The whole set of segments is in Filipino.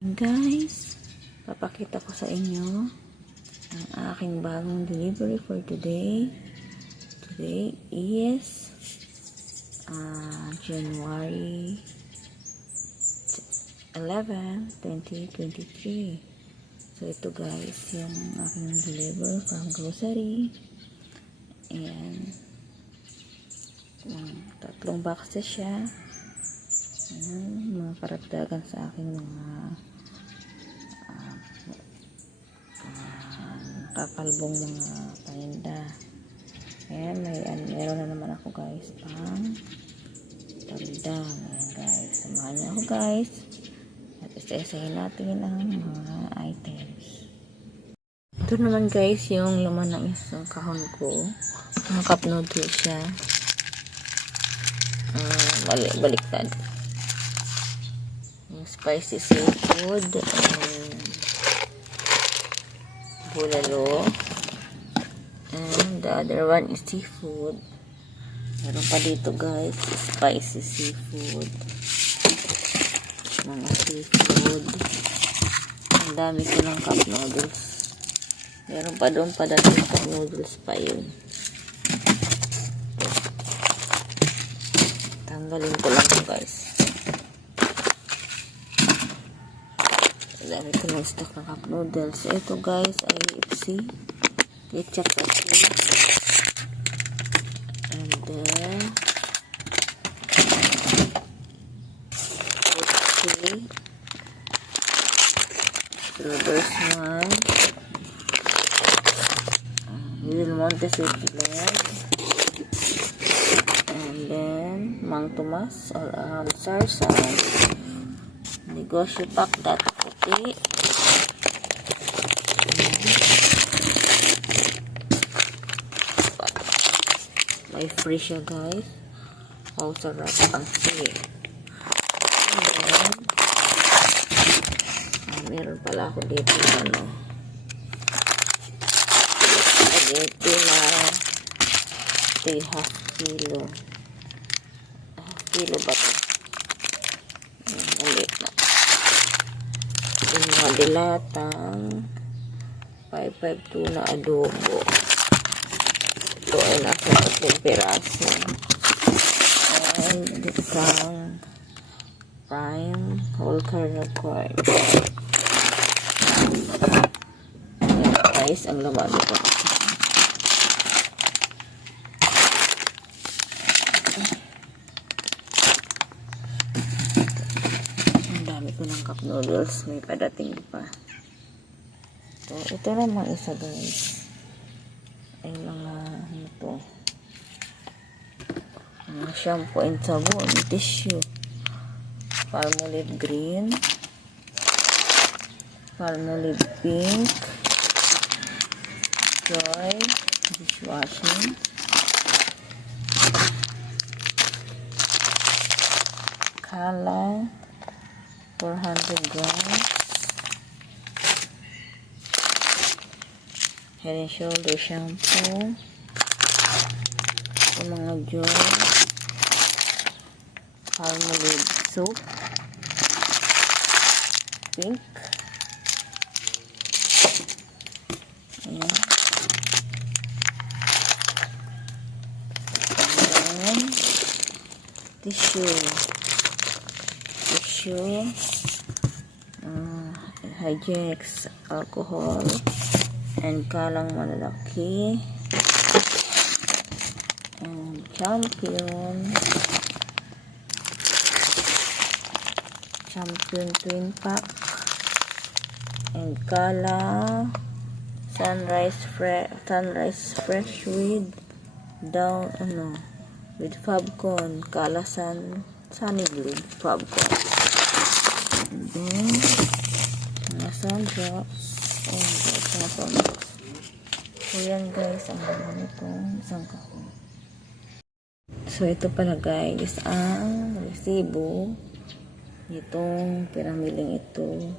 Guys, papakita ko sa inyo ang aking bagong delivery for today. Today is January 11, 2023. So ito guys, yung aking deliver from grocery. And tatlong boxes siya. Mga karagdagan sa aking mga kakalbong mga paninda. Ayan, meron na naman ako guys pang taldang. Ayan guys, samahan niyo ako guys at isa-isahin natin ang mga items. Ito naman guys yung laman ng isang kahon ko. Mga cup noodles siya. Baliktad. Yung spicy seafood and bulalo, and the other one is seafood. Meron pa dito guys, spicy seafood, mga seafood. Ang dami ko ng cup noodles. Meron pa doon pa dati cup noodles pa yun. Tanggalin ko lang to guys. Dami ko ng stock ng cup noodles. Ito guys ay ipsi. Ketchup ipsi. And then ipsi. Brothers one. Little Monte sweet blend. And then Mang Tomas or Sarsan. Negosyo pack dat puti. May free siya guys. Oh, sarap ang free. Meron pala ako dito ano. Dito na 3.5 kilo. Kilo ba ito? Maliit na. Yung mga dilatang 552 na adobo. Ito ay nasa 3 piraso. And isang prime whole kernel corn. Yan guys, ang laman ito. Ng cup noodles, may padating pa. So, ito naman isa guys ay mga ito mga shampoo and sabon, tissue, Palmolive green, Palmolive pink, Joy dishwashing, Kala 400 grams, Head and Shoulder shampoo, yung mga Joy, Palmolive soap, pink, ayan, and tissue, Hygienics alcohol and kalang malalaki, and champion twin pack, and kala sunrise fresh with down with Fabcon, kala sunny blue Fabcon. And then mga sun drops. Mga sun drops. So yan guys ang naman itong isang kahon. So ito pala guys ang resibo nitong pinamiling ito.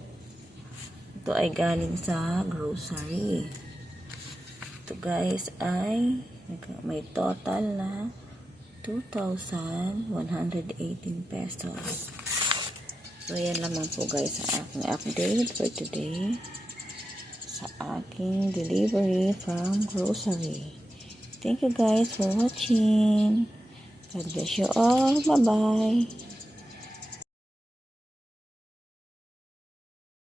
Ito ay galing sa grocery. Ito guys ay may total na 2,118 pesos. So, yan lamang po guys sa aking update for today. Sa aking delivery from grocery. Thank you guys for watching. God bless you all. Bye-bye.